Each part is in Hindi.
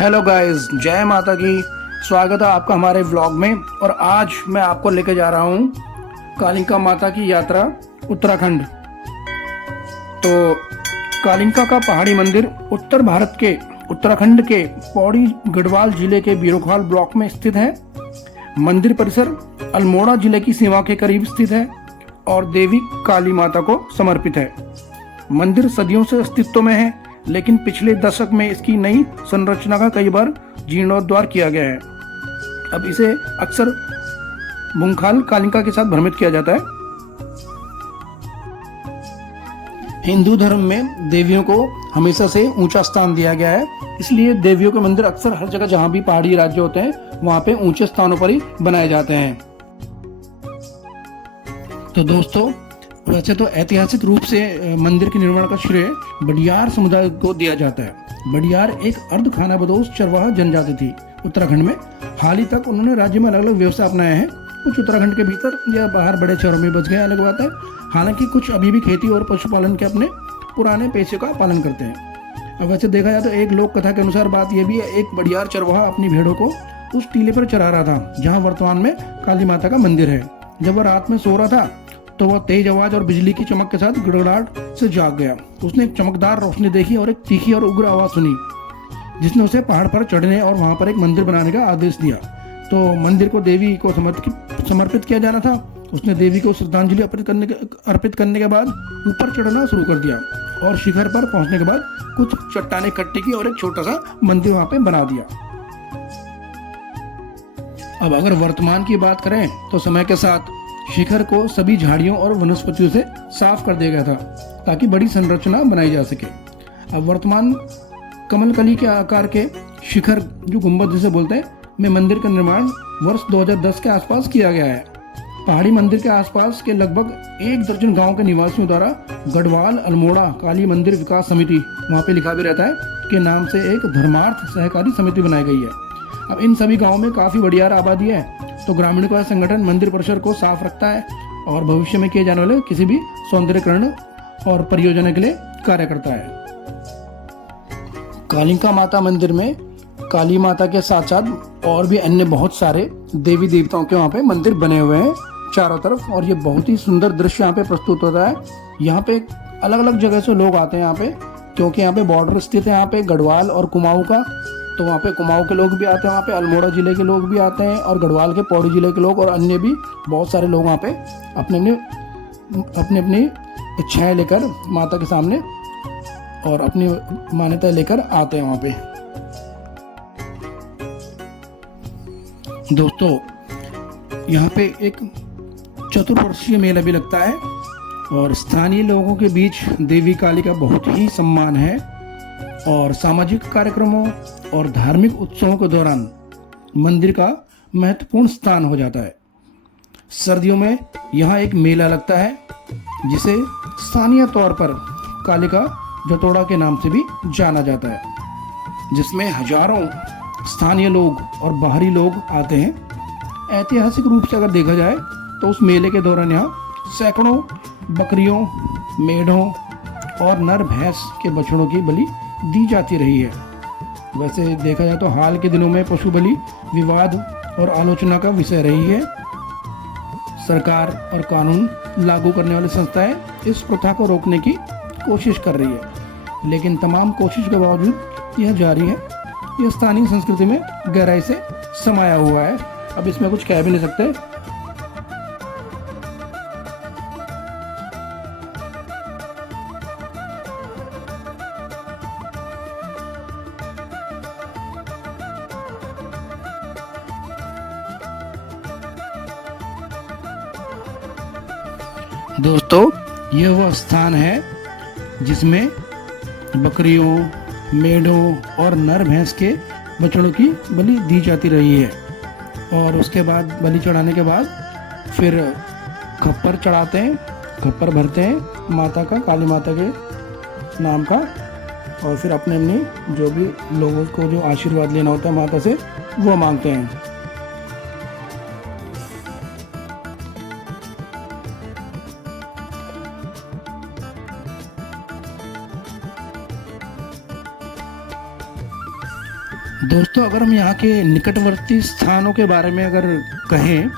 हेलो गाइस, जय माता की। स्वागत है आपका हमारे व्लॉग में। और आज मैं आपको लेके जा रहा हूँ कालिका माता की यात्रा उत्तराखंड। तो कालिका का पहाड़ी मंदिर उत्तर भारत के उत्तराखंड के पौड़ी गढ़वाल जिले के बीरोखाल ब्लॉक में स्थित है। मंदिर परिसर अल्मोड़ा जिले की सीमा के करीब स्थित है और देवी काली माता को समर्पित है। मंदिर सदियों से अस्तित्व में है, लेकिन पिछले दशक में इसकी नई संरचना का कई बार जीर्णोद्धार किया गया है। अब इसे अक्सर भूंखाल कालिका के साथ भ्रमित किया जाता है। हिंदू धर्म में देवियों को हमेशा से ऊंचा स्थान दिया गया है, इसलिए देवियों के मंदिर अक्सर हर जगह जहां भी पहाड़ी राज्य होते हैं वहां पे ऊंचे स्थानों पर ही बनाए जाते हैं। तो दोस्तों, वैसे तो ऐतिहासिक रूप से मंदिर के निर्माण का श्रेय बडियार समुदाय को दिया जाता है। बडियार एक अर्ध खानाबदोश चरवाहा जनजाति थी उत्तराखंड में। हाल ही तक उन्होंने राज्य में अलग अलग व्यवसाय अपनाए हैं। कुछ उत्तराखंड के भीतर या बाहर बड़े शहरों में बस गए, अलग बात है। हालांकि कुछ अभी भी खेती और पशुपालन के अपने पुराने पेशे का पालन करते हैं। अब वैसे देखा जाए तो एक लोक कथा के अनुसार बात यह भी है, एक बडियार चरवाहा अपनी भेड़ों को उस टीले पर चरा रहा था जहाँ वर्तमान में काली माता का मंदिर है। जब वह रात में सो रहा था तो वह तेज आवाज और बिजली की चमक के साथ गड़गड़ाहट से जाग गया। उसने एक चमकदार रोशनी देखी और एक तीखी और उग्र आवाज सुनी, जिसने उसे पहाड़ पर चढ़ने और वहां पर एक मंदिर बनाने का आदेश दिया। तो मंदिर को देवी को समर्पित किया जाना था। उसने देवी को श्रद्धांजलि अर्पित करने के बाद ऊपर चढ़ना शुरू कर दिया और शिखर पर पहुंचने के बाद कुछ चट्टानें इकट्ठी की और एक छोटा सा मंदिर वहां पे बना दिया। अब अगर वर्तमान की बात करें तो समय के साथ शिखर को सभी झाड़ियों और वनस्पतियों से साफ कर दिया गया था ताकि बड़ी संरचना बनाई जा सके। अब वर्तमान कमलकली के आकार के शिखर, जो गुंबद जिसे बोलते हैं, में मंदिर का निर्माण वर्ष 2010 के आसपास किया गया है। पहाड़ी मंदिर के आसपास के लगभग 1 दर्जन गांव के निवासियों द्वारा गढ़वाल अल्मोड़ा काली मंदिर विकास समिति, वहां पे लिखा भी रहता है, के नाम से एक धर्मार्थ सहकारी समिति बनाई गई है। अब इन सभी गाँव में काफी बड़ियार आबादी है, तो ग्रामीणों का संगठन मंदिर परिसर को साफ रखता है और भविष्य में किए जाने वाले किसी भी सौंदर्यीकरण और परियोजना के लिए कार्य करता है। कालिका माता मंदिर में काली माता के साथ साथ और भी अन्य बहुत सारे देवी देवताओं के वहाँ पे मंदिर बने हुए हैं चारों तरफ, और ये बहुत ही सुंदर दृश्य यहाँ पे प्रस्तुत होता है। यहाँ पे अलग अलग जगह से लोग आते हैं यहाँ पे, क्योंकि यहाँ पे बॉर्डर स्थित है यहाँ पे गढ़वाल और कुमाऊं का। तो वहाँ पे कुमाऊं के लोग भी आते हैं, वहाँ पे अल्मोड़ा जिले के लोग भी आते हैं और गढ़वाल के पौड़ी जिले के लोग और अन्य भी बहुत सारे लोग वहाँ पे अपनी इच्छाएं लेकर माता के सामने और अपनी मान्यता लेकर आते हैं वहाँ पे। दोस्तों, यहाँ पे एक चतुर्वर्षीय मेला भी लगता है और स्थानीय लोगों के बीच देवी काली का बहुत ही सम्मान है और सामाजिक कार्यक्रमों और धार्मिक उत्सवों के दौरान मंदिर का महत्वपूर्ण स्थान हो जाता है। सर्दियों में यहाँ एक मेला लगता है जिसे स्थानीय तौर पर कालिका जतोड़ा के नाम से भी जाना जाता है, जिसमें हजारों स्थानीय लोग और बाहरी लोग आते हैं। ऐतिहासिक रूप से अगर देखा जाए तो उस मेले के दौरान यहाँ सैकड़ों बकरियों, मेढ़ों और नर भैंस के बछड़ों की बलि दी जाती रही है। वैसे देखा जाए तो हाल के दिनों में पशु बलि विवाद और आलोचना का विषय रही है। सरकार और कानून लागू करने वाली संस्थाएं इस प्रथा को रोकने की कोशिश कर रही है, लेकिन तमाम कोशिश के बावजूद यह जारी है। यह स्थानीय संस्कृति में गहराई से समाया हुआ है। अब इसमें कुछ कह भी नहीं सकते। दोस्तों, यह वह स्थान है जिसमें बकरियों, मेढ़ों और नर भैंस के बछड़ों की बलि दी जाती रही है। और उसके बाद बलि चढ़ाने के बाद फिर खप्पर चढ़ाते हैं, खप्पर भरते हैं माता का, काली माता के नाम का, और फिर अपने जो भी लोगों को जो आशीर्वाद लेना होता है माता से, वो मांगते हैं। दोस्तों, अगर हम यहाँ के निकटवर्ती स्थानों के बारे में अगर कहें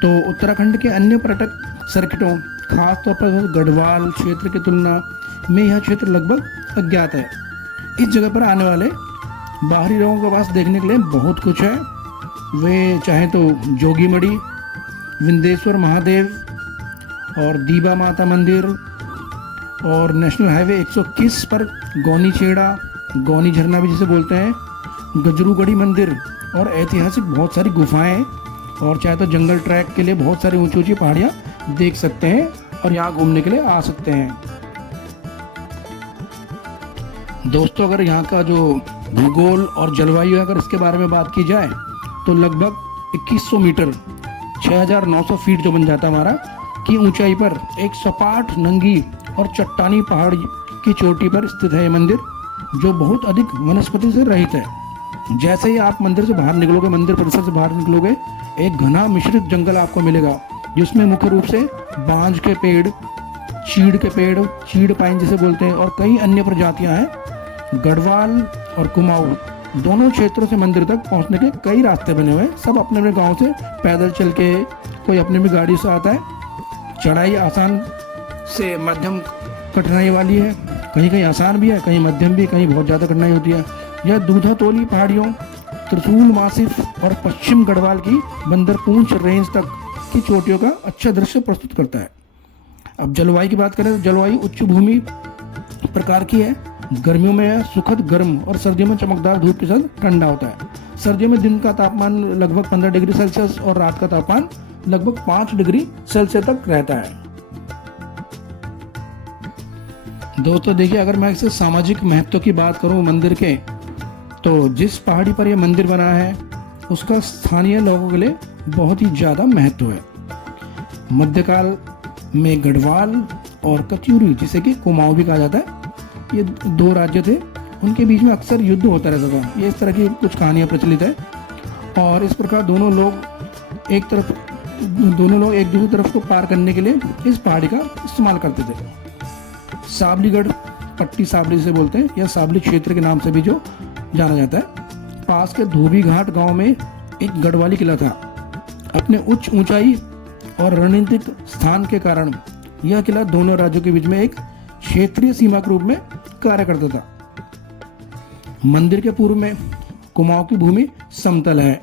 तो उत्तराखंड के अन्य पर्यटक सर्किटों, खासतौर पर गढ़वाल क्षेत्र की तुलना में यह क्षेत्र लगभग अज्ञात है। इस जगह पर आने वाले बाहरी लोगों के पास देखने के लिए बहुत कुछ है। वे चाहे तो जोगीमढ़ी, विंदेश्वर महादेव और दीबा माता मंदिर और नेशनल हाईवे 121 पर गौनी छेड़ा, गौनी झरना भी जिसे बोलते हैं, गजरूगढ़ी मंदिर और ऐतिहासिक बहुत सारी गुफाएं, और चाहे तो जंगल ट्रैक के लिए बहुत सारी ऊंची ऊंची पहाड़ियाँ देख सकते हैं और यहाँ घूमने के लिए आ सकते हैं। दोस्तों, अगर यहाँ का जो भूगोल और जलवायु है, अगर इसके बारे में बात की जाए तो लगभग 2100 मीटर 6900 फीट जो बन जाता है हमारा की ऊंचाई पर एक सपाट, नंगी और चट्टानी पहाड़ की चोटी पर स्थित है ये मंदिर, जो बहुत अधिक वनस्पति से रहित है। जैसे ही आप मंदिर से बाहर निकलोगे, मंदिर परिसर से बाहर निकलोगे, एक घना मिश्रित जंगल आपको मिलेगा, जिसमें मुख्य रूप से बांज के पेड़, चीड़ के पेड़, चीड़ पाइन जिसे बोलते हैं, और कई अन्य प्रजातियां हैं। गढ़वाल और कुमाऊं दोनों क्षेत्रों से मंदिर तक पहुंचने के कई रास्ते बने हुए हैं। सब अपने अपने गांव से पैदल चल के, कोई अपनी अपनी गाड़ी से आता है। चढ़ाई आसान से मध्यम कठिनाई वाली है, कहीं कहीं आसान भी है, कहीं मध्यम भी, कहीं बहुत ज़्यादा कठिनाई होती है। यह दूधातोली पहाड़ियों, त्रिशूल मासिफ और पश्चिम गढ़वाल की बंदरपूंछ रेंज तक की चोटियों का अच्छा दृश्य प्रस्तुत करता है। अब जलवायु की बात करें तो जलवायु उच्च भूमि प्रकार की है। गर्मियों में यह सुखद गर्म और सर्दियों में चमकदार धूप के साथ ठंडा होता है। सर्दियों में दिन का तापमान लगभग 15 डिग्री सेल्सियस और रात का तापमान लगभग 5 डिग्री सेल्सियस तक रहता है। दोस्तों देखिए, अगर मैं इसे सामाजिक महत्व की बात करूं मंदिर के, तो जिस पहाड़ी पर यह मंदिर बना है उसका स्थानीय लोगों के लिए बहुत ही ज़्यादा महत्व है। मध्यकाल में गढ़वाल और कत्यूरी, जिसे कि कुमाऊं भी कहा जाता है, ये दो राज्य थे, उनके बीच में अक्सर युद्ध होता रहता था। ये इस तरह की कुछ कहानियाँ प्रचलित है। और इस प्रकार दोनों लोग एक दूसरी तरफ को पार करने के लिए इस पहाड़ी का इस्तेमाल करते थे। साबलीगढ़ पट्टी, साबली से बोलते हैं, यह साबली क्षेत्र के नाम से भी जो जाना जाता है। पास के धोबी घाट गांव में एक गढ़वाली किला था। अपने उच्च ऊंचाई और रणनीतिक स्थान के कारण यह किला दोनों राज्यों के बीच में एक क्षेत्रीय सीमा के रूप में कार्य करता था। मंदिर के पूर्व में कुमाऊं की भूमि समतल है,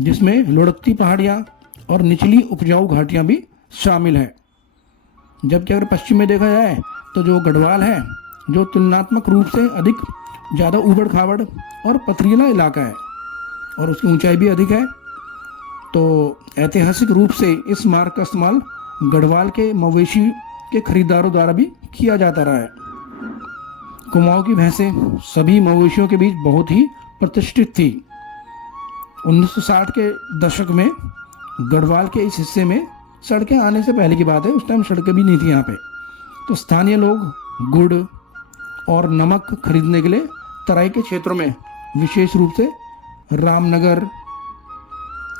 जिसमें लुढ़कती पहाड़ियां और निचली उपजाऊ घाटियां भी शामिल है। जबकि अगर पश्चिम में देखा जाए तो जो गढ़वाल है, जो तुलनात्मक रूप से अधिक ज़्यादा ऊबड़ खाबड़ और पथरीला इलाका है और उसकी ऊंचाई भी अधिक है। तो ऐतिहासिक रूप से इस मार्ग का इस्तेमाल गढ़वाल के मवेशी के खरीदारों द्वारा भी किया जाता रहा है। कुमाऊं की भैंसें सभी मवेशियों के बीच बहुत ही प्रतिष्ठित थी। 1960 के दशक में गढ़वाल के इस हिस्से में सड़कें आने से पहले की बात है, उस टाइम सड़कें भी नहीं थी यहाँ पे। तो स्थानीय लोग गुड़ और नमक खरीदने के लिए तराई के क्षेत्रों में, विशेष रूप से रामनगर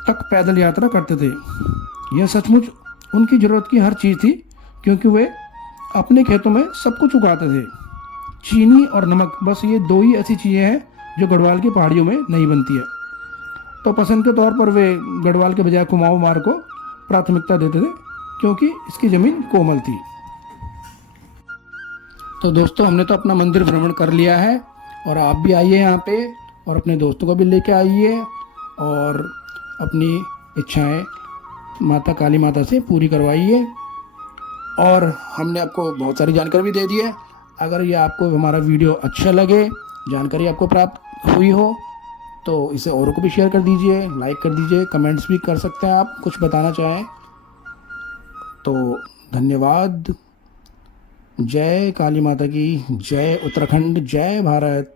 तक पैदल यात्रा करते थे। यह सचमुच उनकी ज़रूरत की हर चीज़ थी, क्योंकि वे अपने खेतों में सब कुछ उगाते थे। चीनी और नमक, बस ये दो ही ऐसी चीज़ें हैं जो गढ़वाल की पहाड़ियों में नहीं बनती है। तो पसंद के तौर पर वे गढ़वाल के बजाय कुमाऊं मार्ग को प्राथमिकता देते थे, क्योंकि इसकी ज़मीन कोमल थी। तो दोस्तों, हमने तो अपना मंदिर भ्रमण कर लिया है, और आप भी आइए यहाँ पे और अपने दोस्तों को भी लेके आइए और अपनी इच्छाएं माता काली माता से पूरी करवाइए। और हमने आपको बहुत सारी जानकारी भी दे दी है। अगर ये आपको हमारा वीडियो अच्छा लगे, जानकारी आपको प्राप्त हुई हो, तो इसे औरों को भी शेयर कर दीजिए, लाइक कर दीजिए, कमेंट्स भी कर सकते हैं आप कुछ बताना चाहें तो। धन्यवाद। जय काली माता की, जय उत्तराखंड, जय भारत।